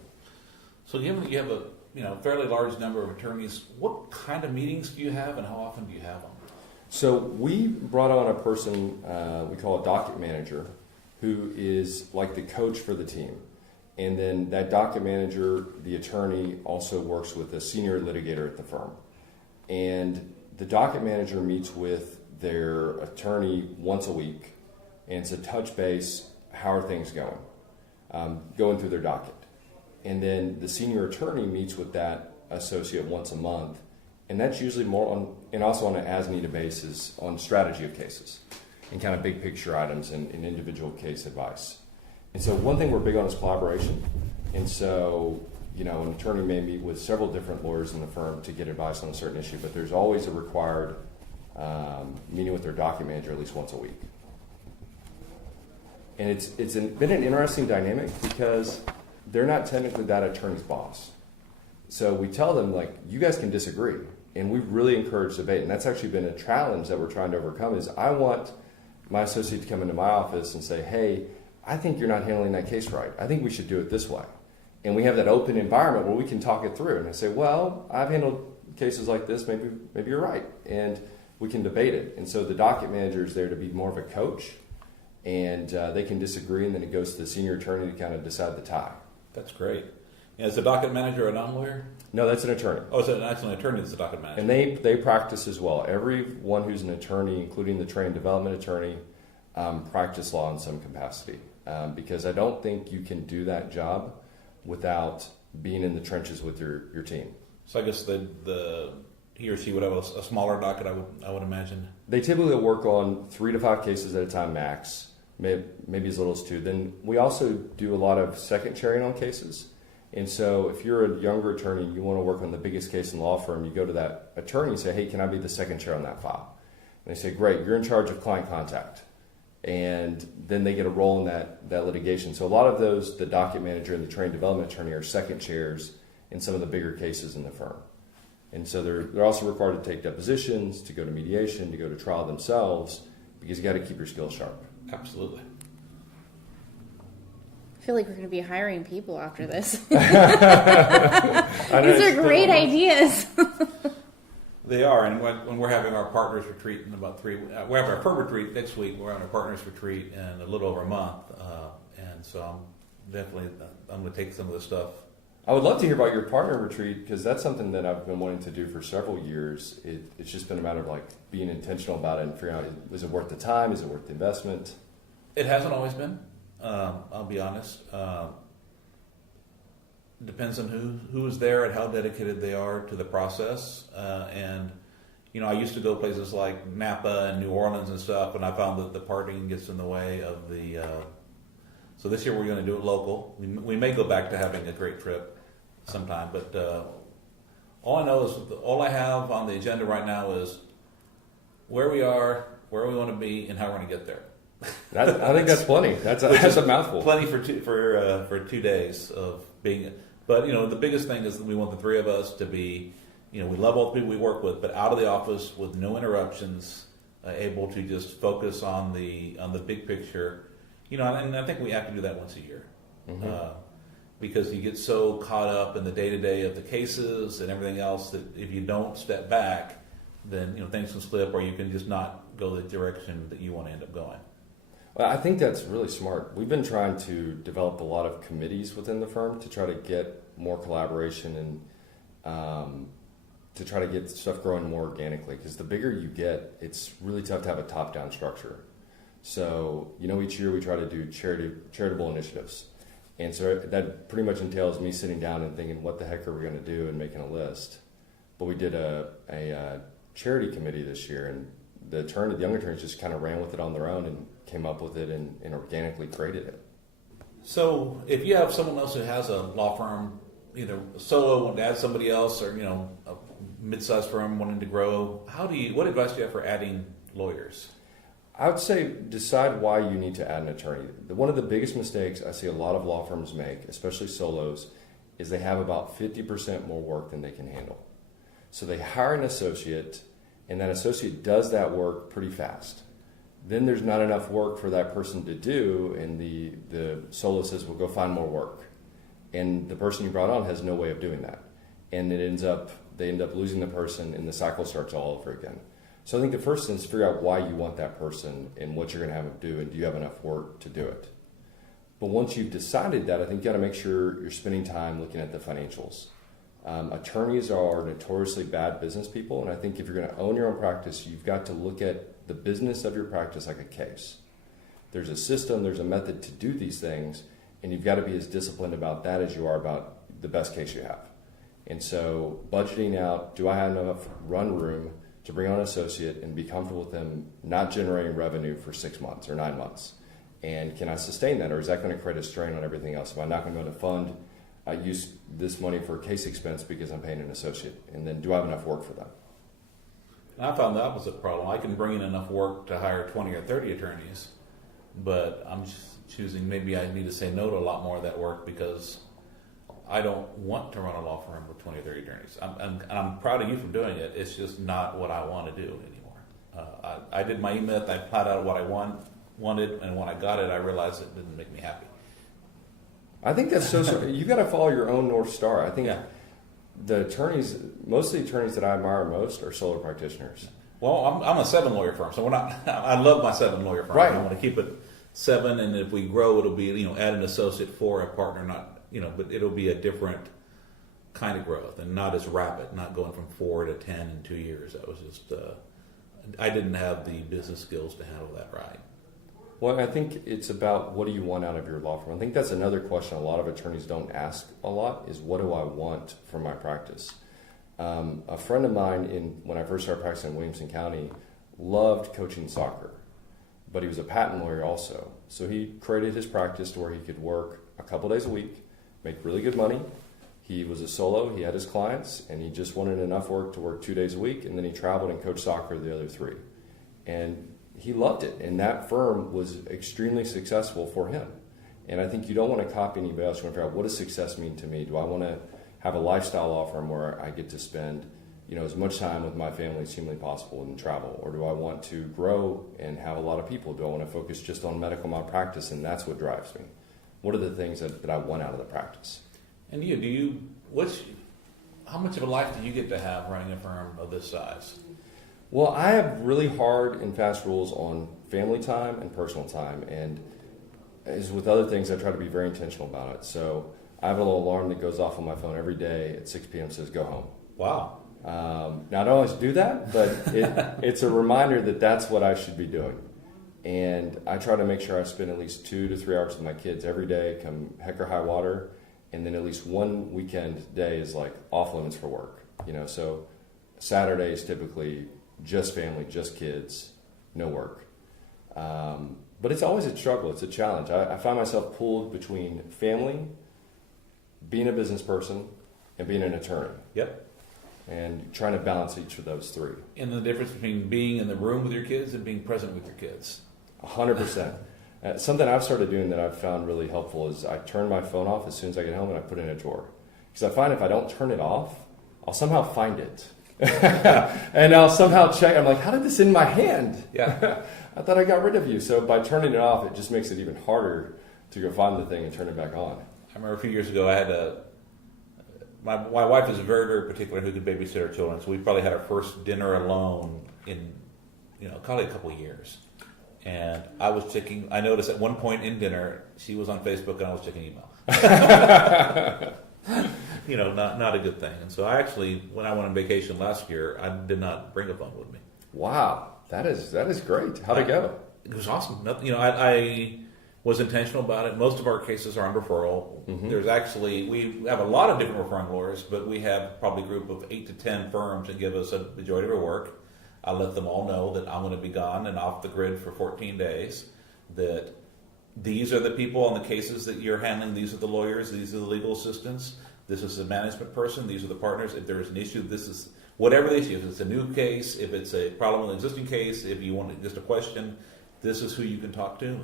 So you have a fairly large number of attorneys. What kind of meetings do you have, and how often do you have them? So we brought on a person we call a docket manager, who is like the coach for the team. And then that docket manager, the attorney, also works with a senior litigator at the firm. And the docket manager meets with their attorney once a week, and it's a touch base, how are things going through their docket. And then the senior attorney meets with that associate once a month, and that's usually more on, and also on an as-needed basis, on strategy of cases and kind of big picture items and individual case advice. And so one thing we're big on is collaboration. And so, an attorney may meet with several different lawyers in the firm to get advice on a certain issue, but there's always a required meeting with their docket manager at least once a week. And it's been an interesting dynamic, because they're not technically that attorney's boss. So we tell them, you guys can disagree. And we really encourage debate. And that's actually been a challenge that we're trying to overcome, is I want my associate to come into my office and say, hey, I think you're not handling that case right. I think we should do it this way. And we have that open environment where we can talk it through. And I say, well, I've handled cases like this. Maybe you're right. And we can debate it. And so the docket manager is there to be more of a coach. And they can disagree, and then it goes to the senior attorney to kind of decide the tie. That's great. Yeah, is the docket manager a non-lawyer? No, that's an attorney. Oh, so that's an attorney that's the docket manager. And they practice as well. Everyone who's an attorney, including the trained development attorney, practice law in some capacity. Because I don't think you can do that job without being in the trenches with your team. So I guess he or she would have a smaller docket, I would imagine. They typically work on 3 to 5 cases at a time max, maybe as little as 2. Then we also do a lot of second chairing on cases. And so if you're a younger attorney, you want to work on the biggest case in the law firm, you go to that attorney and say, hey, can I be the second chair on that file? And they say, great, you're in charge of client contact. And then they get a role in that litigation. So a lot of those, the docket manager and the trained development attorney are second chairs in some of the bigger cases in the firm. And so they're also required to take depositions, to go to mediation, to go to trial themselves, because you got to keep your skills sharp. Absolutely. I feel like we're going to be hiring people after this. These are great ideas. They are, and when we're having our partners retreat in about 3 weeks, we have our firm retreat next week. We're having our partners retreat in a little over a month, and so I'm going to take some of the stuff. I would love to hear about your partner retreat, because that's something that I've been wanting to do for several years. It's just been a matter of like being intentional about it and figuring out, is it worth the time? Is it worth the investment? It hasn't always been. I'll be honest. Depends on who is there and how dedicated they are to the process. And I used to go places like Napa and New Orleans and stuff, and I found that the partying gets in the way of the. So this year we're going to do it local. We may go back to having a great trip sometime, but all I know is all I have on the agenda right now is where we are, where we want to be, and how we're going to get there. I think that's plenty. That's a mouthful. Plenty for 2 days of being. But the biggest thing is that we want the 3 of us to be. We love all the people we work with, but out of the office with no interruptions, able to just focus on the big picture. And I think we have to do that once a year, because you get so caught up in the day-to-day of the cases and everything else that if you don't step back, then things can slip, or you can just not go the direction that you want to end up going. Well, I think that's really smart. We've been trying to develop a lot of committees within the firm to try to get more collaboration and to try to get stuff growing more organically. Because the bigger you get, it's really tough to have a top-down structure. So, each year we try to do charitable initiatives. And so that pretty much entails me sitting down and thinking, what the heck are we going to do, and making a list. But we did a charity committee this year, and the young attorneys just kind of ran with it on their own and came up with it and organically created it. So if you have someone else who has a law firm, either solo, want to add somebody else, or a mid-sized firm wanting to grow, what advice do you have for adding lawyers? I would say decide why you need to add an attorney. One of the biggest mistakes I see a lot of law firms make, especially solos, is they have about 50% more work than they can handle. So they hire an associate, and that associate does that work pretty fast. Then there's not enough work for that person to do, and the solo says, well, go find more work. And the person you brought on has no way of doing that. And they end up losing the person, and the cycle starts all over again. So I think the first thing is figure out why you want that person and what you're going to have them do, and do you have enough work to do it. But once you've decided that, I think you got to make sure you're spending time looking at the financials. Attorneys are notoriously bad business people, and I think if you're going to own your own practice, you've got to look at the business of your practice like a case. There's a system, there's a method to do these things, and you've got to be as disciplined about that as you are about the best case you have. And so budgeting out, do I have enough run room to bring on an associate and be comfortable with them not generating revenue for 6 months or 9 months? And can I sustain that, or is that going to create a strain on everything else? Am I not going to be able to fund, I use this money for case expense because I'm paying an associate? And then do I have enough work for them? And I found the opposite problem. I can bring in enough work to hire 20 or 30 attorneys, but I'm choosing, maybe I need to say no to a lot more of that work because I don't want to run a law firm with 20 or 30 attorneys. I'm proud of you for doing it. It's just not what I want to do anymore. I did my E-Myth. I plotted out what I wanted, and when I got it, I realized it didn't make me happy. I think that's so. You got to follow your own North Star. I think the attorneys, most of the attorneys that I admire most, are solo practitioners. Well, I'm a 7 lawyer firm, so we're not. I love my 7 lawyer firm. Right. I want to keep it 7, and if we grow, it'll be add an associate for a partner, not but it'll be a different kind of growth and not as rapid, not going from 4 to 10 in 2 years. That was just I didn't have the business skills to handle that right. Well, I think it's about what do you want out of your law firm. I think that's another question a lot of attorneys don't ask a lot is what do I want from my practice? A friend of mine, when I first started practicing in Williamson County, loved coaching soccer, but he was a patent lawyer also. So he created his practice to where he could work a couple days a week, make really good money. He was a solo, he had his clients, and he just wanted enough work to work 2 days a week, and then he traveled and coached soccer the other 3. And he loved it, and that firm was extremely successful for him. And I think you don't want to copy anybody else. You want to figure out what does success mean to me? Do I want to have a lifestyle law firm where I get to spend as much time with my family as humanly possible and travel? Or do I want to grow and have a lot of people? Do I want to focus just on medical malpractice and that's what drives me? What are the things that I want out of the practice? And how much of a life do you get to have running a firm of this size? Well, I have really hard and fast rules on family time and personal time. And as with other things, I try to be very intentional about it. So I have a little alarm that goes off on my phone every day at 6 p.m. says, go home. Wow. Now, I don't always do that, but it's a reminder that that's what I should be doing. And I try to make sure I spend at least 2 to 3 hours with my kids every day, come heck or high water. And then at least one weekend day is like off limits for work. So Saturday is typically just family, just kids, no work. But it's always a struggle. It's a challenge. I find myself pulled between family, being a business person, and being an attorney. Yep. And trying to balance each of those 3. And the difference between being in the room with your kids and being present with your kids. 100%. Something I've started doing that I've found really helpful is I turn my phone off as soon as I get home and I put it in a drawer. Because I find if I don't turn it off, I'll somehow find it. And I'll somehow check. I'm like, how did this in my hand? Yeah. I thought I got rid of you. So by turning it off, it just makes it even harder to go find the thing and turn it back on. I remember a few years ago, I had my wife is very, very particular who could babysit her children. So we probably had our first dinner alone in, probably a couple of years. And I noticed at one point in dinner, she was on Facebook and I was checking email. Not a good thing. And so I actually, when I went on vacation last year, I did not bring a phone with me. Wow. That is great. How'd it go? It was awesome. I was intentional about it. Most of our cases are on referral. Mm-hmm. We have a lot of different referring lawyers, but we have probably a group of 8 to 10 firms that give us a majority of our work. I let them all know that I'm going to be gone and off the grid for 14 days, that these are the people on the cases that you're handling, these are the lawyers, these are the legal assistants, this is the management person, these are the partners. If there's an issue, this is whatever the issue. If it's a new case, if it's a problem with an existing case, if you want just a question, this is who you can talk to.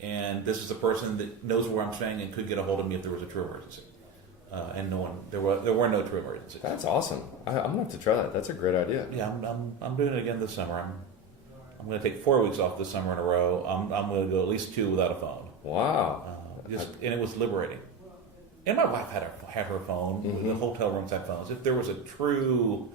And this is the person that knows where I'm staying and could get a hold of me if there was a true emergency. And there were no true emergencies. That's awesome. I'm going to have to try that. That's a great idea. Yeah, I'm doing it again this summer. I'm going to take 4 weeks off this summer in a row. I'm going to go at least 2 without a phone. Wow. And it was liberating. And my wife had her phone. Mm-hmm. The hotel rooms had phones. If there was a true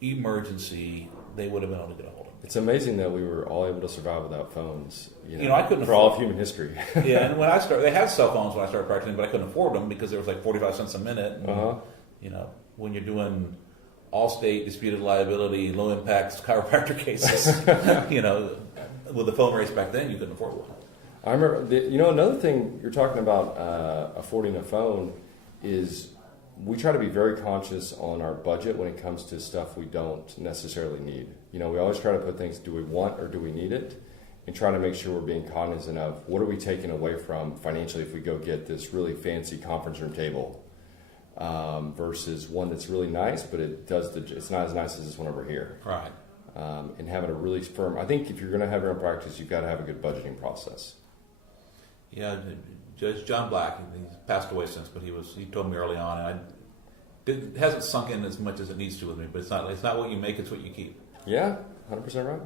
emergency, they would have been able to get a hold of me. It's amazing that we were all able to survive without phones. I couldn't for all of human history. Yeah, and when I started, they had cell phones when I started practicing, but I couldn't afford them because there was like 45 cents a minute. And, when you're doing Allstate disputed liability, low impact chiropractor cases, with the phone rates back then, you couldn't afford one. I remember, another thing you're talking about affording a phone is we try to be very conscious on our budget when it comes to stuff we don't necessarily need. We always try to put things, do we want or do we need it? And try to make sure we're being cognizant of what are we taking away from financially if we go get this really fancy conference room table versus one that's really nice, but it's not as nice as this one over here. Right. And having a really firm, I think if you're going to have your own practice, you've got to have a good budgeting process. Yeah, Judge John Black, he's passed away since, but he told me early on, and it hasn't sunk in as much as it needs to with me, but it's not what you make, it's what you keep. Yeah, 100% right.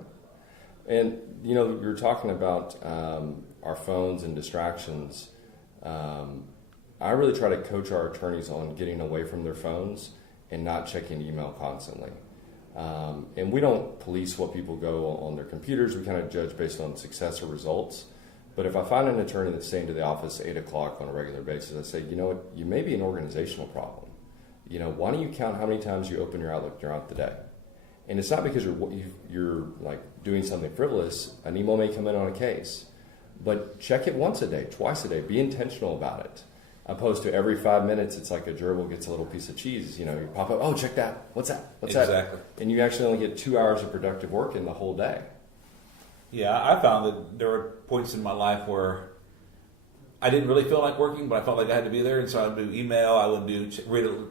And, you know, you were talking about our phones and distractions. I really try to coach our attorneys on getting away from their phones and not checking email constantly. And we don't police what people go on their computers. We kind of judge based on success or results. But if I find an attorney that's staying to the office 8 o'clock on a regular basis, I say, you know what, you may be an organizational problem. You know, why don't you count how many times you open your Outlook throughout the day? And it's not because you're like doing something frivolous. An email may come in on a case, but check it once a day, twice a day. Be intentional about it. Opposed to every 5 minutes, it's like a gerbil gets a little piece of cheese. You know, you pop up, oh, check that. What's that? What's that? Exactly. And you actually only get 2 hours of productive work in the whole day. Yeah, I found that there were points in my life where I didn't really feel like working, but I felt like I had to be there, and so I would do email, I would do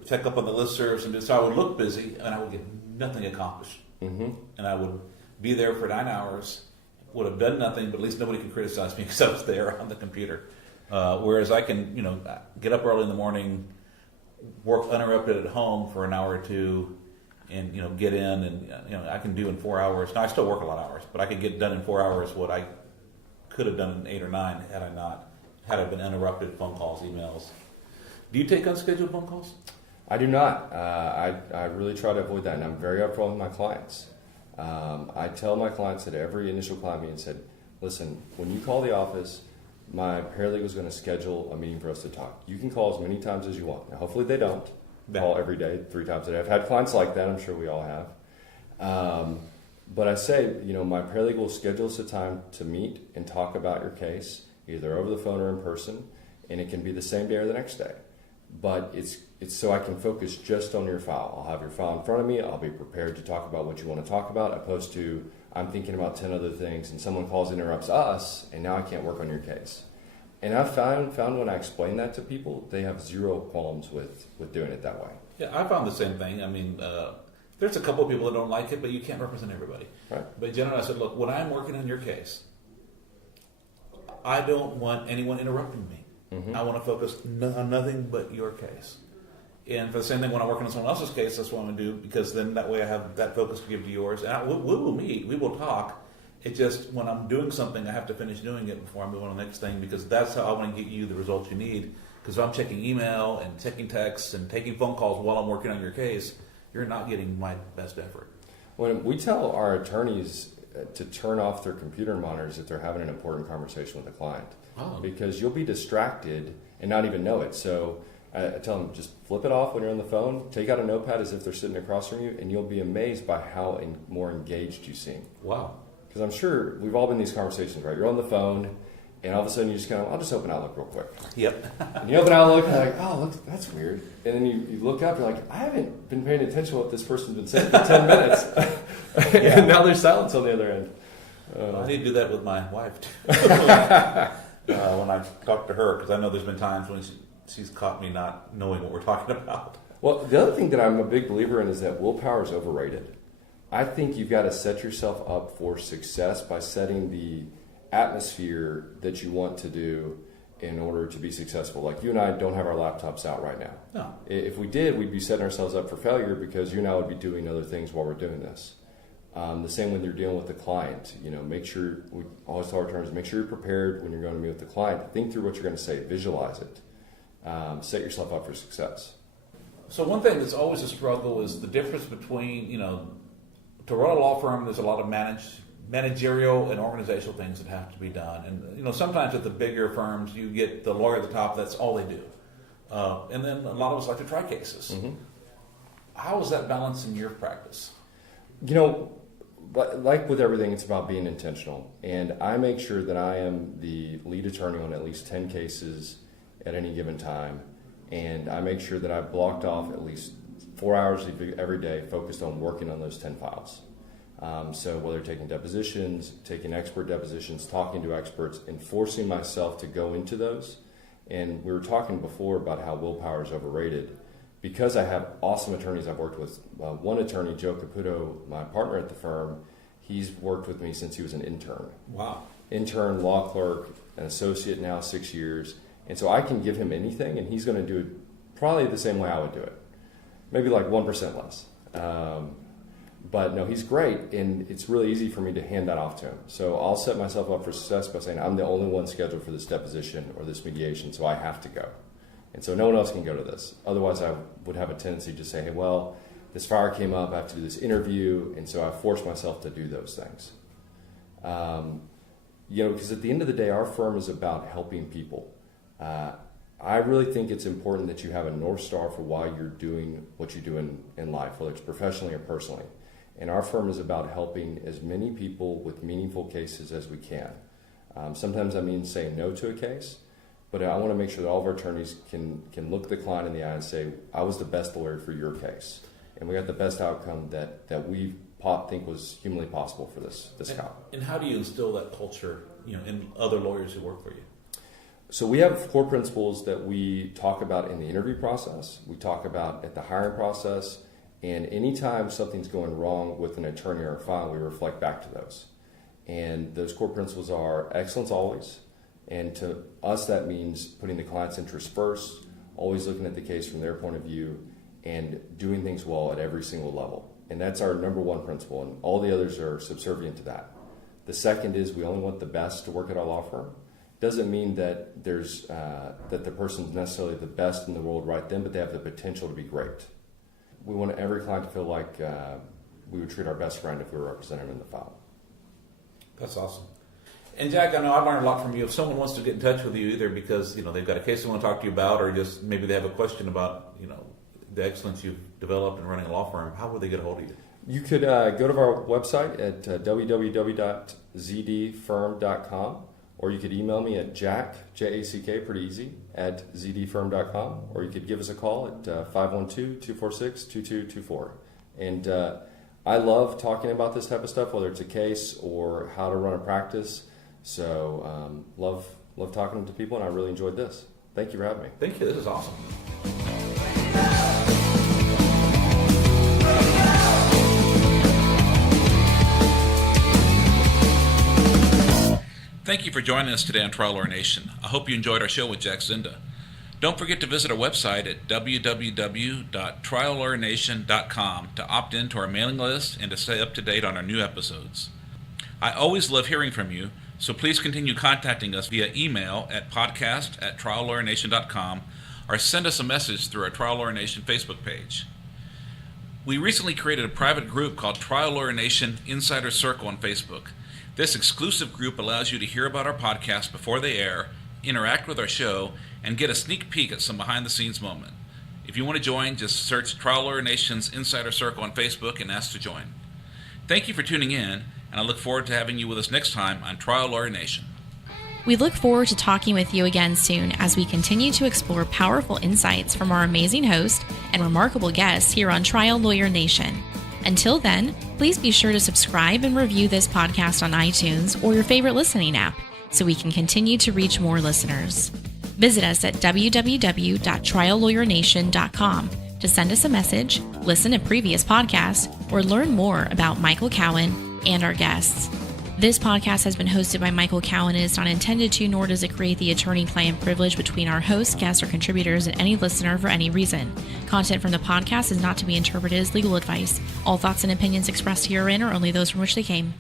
check up on the listservs, and so I would look busy, and I would get nothing accomplished. Mm-hmm. And I would be there for 9 hours, would have done nothing, but at least nobody could criticize me because I was there on the computer. Whereas I can, you know, get up early in the morning, work uninterrupted at home for an hour or two, and, you know, get in, and, you know, I can do in 4 hours. Now, I still work a lot of hours, but I could get done in 4 hours what I could have done in 8 or 9 had I been interrupted, phone calls, emails. Do you take unscheduled phone calls? I do not. I really try to avoid that, and I'm very upfront with my clients. I tell my clients at every initial client meeting, said, listen, when you call the office, my paralegal is going to schedule a meeting for us to talk. You can call as many times as you want. Now, hopefully they don't. Call every day, 3 times a day. I've had clients like that. I'm sure we all have. But I say, you know, my paralegal will schedule us a time to meet and talk about your case, either over the phone or in person, and it can be the same day or the next day. But it's so I can focus just on your file. I'll have your file in front of me. I'll be prepared to talk about what you want to talk about, opposed to I'm thinking about 10 other things, and someone calls and interrupts us, and now I can't work on your case. And I've found when I explain that to people, they have zero qualms with doing it that way. Yeah, I found the same thing. I mean, there's a couple of people that don't like it, but you can't represent everybody. Right. But generally, I said, look, when I'm working on your case, I don't want anyone interrupting me. Mm-hmm. I want to focus on nothing but your case. And for the same thing, when I'm working on someone else's case, that's what I'm going to do, because then that way I have that focus to give to yours. And we will meet, we will talk. It's just when I'm doing something, I have to finish doing it before I move on to the next thing, because that's how I want to get you the results you need. Because if I'm checking email and checking texts and taking phone calls while I'm working on your case, you're not getting my best effort. When we tell our attorneys to turn off their computer monitors if they're having an important conversation with a client, because you'll be distracted and not even know it. So I tell them, just flip it off when you're on the phone, take out a notepad as if they're sitting across from you, and you'll be amazed by how more engaged you seem. Wow. Because I'm sure we've all been in these conversations, right? You're on the phone, and all of a sudden you just I'll just open Outlook real quick. Yep. And you open Outlook, and you're like, oh, look, that's weird. And then you look up, you're like, I haven't been paying attention to what this person's been saying for 10 minutes. And now there's silence on the other end. I need to do that with my wife, too. When I talk to her, because I know there's been times when she's caught me not knowing what we're talking about. Well, the other thing that I'm a big believer in is that willpower is overrated. I think you've got to set yourself up for success by setting the atmosphere that you want to do in order to be successful. Like, you and I don't have our laptops out right now. No. If we did, we'd be setting ourselves up for failure, because you and I would be doing other things while we're doing this. The same when you're dealing with the client. You know, make sure, we always tell our attorneys, make sure you're prepared when you're going to meet with the client. Think through what you're going to say. Visualize it. Set yourself up for success. So one thing that's always a struggle is the difference between, you know, to run a law firm, there's a lot of managerial and organizational things that have to be done. And, you know, sometimes at the bigger firms, you get the lawyer at the top, that's all they do. And then a lot of us like to try cases. Mm-hmm. How is that balance in your practice? You know, like with everything, it's about being intentional. And I make sure that I am the lead attorney on at least 10 cases at any given time. And I make sure that I've blocked off at least 4 hours every day focused on working on those 10 files. So whether taking depositions, taking expert depositions, talking to experts, and forcing myself to go into those. And we were talking before about how willpower is overrated. Because I have awesome attorneys I've worked with. One attorney, Joe Caputo, my partner at the firm, he's worked with me since he was an intern. Wow. Intern, law clerk, an associate now, 6 years. And so I can give him anything, and he's going to do it probably the same way I would do it. Maybe like 1% less. But no, he's great, and it's really easy for me to hand that off to him. So I'll set myself up for success by saying I'm the only one scheduled for this deposition or this mediation, so I have to go. And so no one else can go to this. Otherwise, I would have a tendency to say, hey, well, this fire came up, I have to do this interview, and so I force myself to do those things. Because at the end of the day, our firm is about helping people. I really think it's important that you have a North Star for why you're doing what you do in life, whether it's professionally or personally. And our firm is about helping as many people with meaningful cases as we can. Sometimes that means saying no to a case, but I want to make sure that all of our attorneys can look the client in the eye and say, I was the best lawyer for your case. And we got the best outcome that we think was humanly possible for this cop. And how do you instill that culture, in other lawyers who work for you? So we have core principles that we talk about in the interview process, we talk about at the hiring process, and anytime something's going wrong with an attorney or a file, we reflect back to those. And those core principles are excellence always, and to us that means putting the client's interest first, always looking at the case from their point of view, and doing things well at every single level. And that's our number one principle, and all the others are subservient to that. The second is we only want the best to work at our law firm. Doesn't mean that there's that the person's necessarily the best in the world right then, but they have the potential to be great. We want every client to feel like we would treat our best friend if we were representing them in the file. That's awesome. And Jack, I know I've learned a lot from you. If someone wants to get in touch with you, either because they've got a case they want to talk to you about, or just maybe they have a question about the excellence you've developed in running a law firm, how would they get a hold of you? You could go to our website at www.zdfirm.com, or you could email me at Jack, J-A-C-K, pretty easy, at zdfirm.com, or you could give us a call at 512-246-2224. And I love talking about this type of stuff, whether it's a case or how to run a practice. So love talking to people, and I really enjoyed this. Thank you for having me. Thank you. This is awesome. Thank you for joining us today on Trial Lawyer Nation. I hope you enjoyed our show with Jack Zinda. Don't forget to visit our website at www.triallawyernation.com to opt into our mailing list and to stay up to date on our new episodes. I always love hearing from you, so please continue contacting us via email at podcast@triallawyernation.com or send us a message through our Trial Lawyer Nation Facebook page. We recently created a private group called Trial Lawyer Nation Insider Circle on Facebook. This exclusive group allows you to hear about our podcasts before they air, interact with our show, and get a sneak peek at some behind-the-scenes moment. If you want to join, just search Trial Lawyer Nation's Insider Circle on Facebook and ask to join. Thank you for tuning in, and I look forward to having you with us next time on Trial Lawyer Nation. We look forward to talking with you again soon as we continue to explore powerful insights from our amazing host and remarkable guests here on Trial Lawyer Nation. Until then, please be sure to subscribe and review this podcast on iTunes or your favorite listening app so we can continue to reach more listeners. Visit us at www.triallawyernation.com to send us a message, listen to previous podcasts, or learn more about Michael Cowen and our guests. This podcast has been hosted by Michael Cowen and is not intended to, nor does it create the attorney-client privilege between our hosts, guests, or contributors and any listener for any reason. Content from the podcast is not to be interpreted as legal advice. All thoughts and opinions expressed herein are only those from which they came.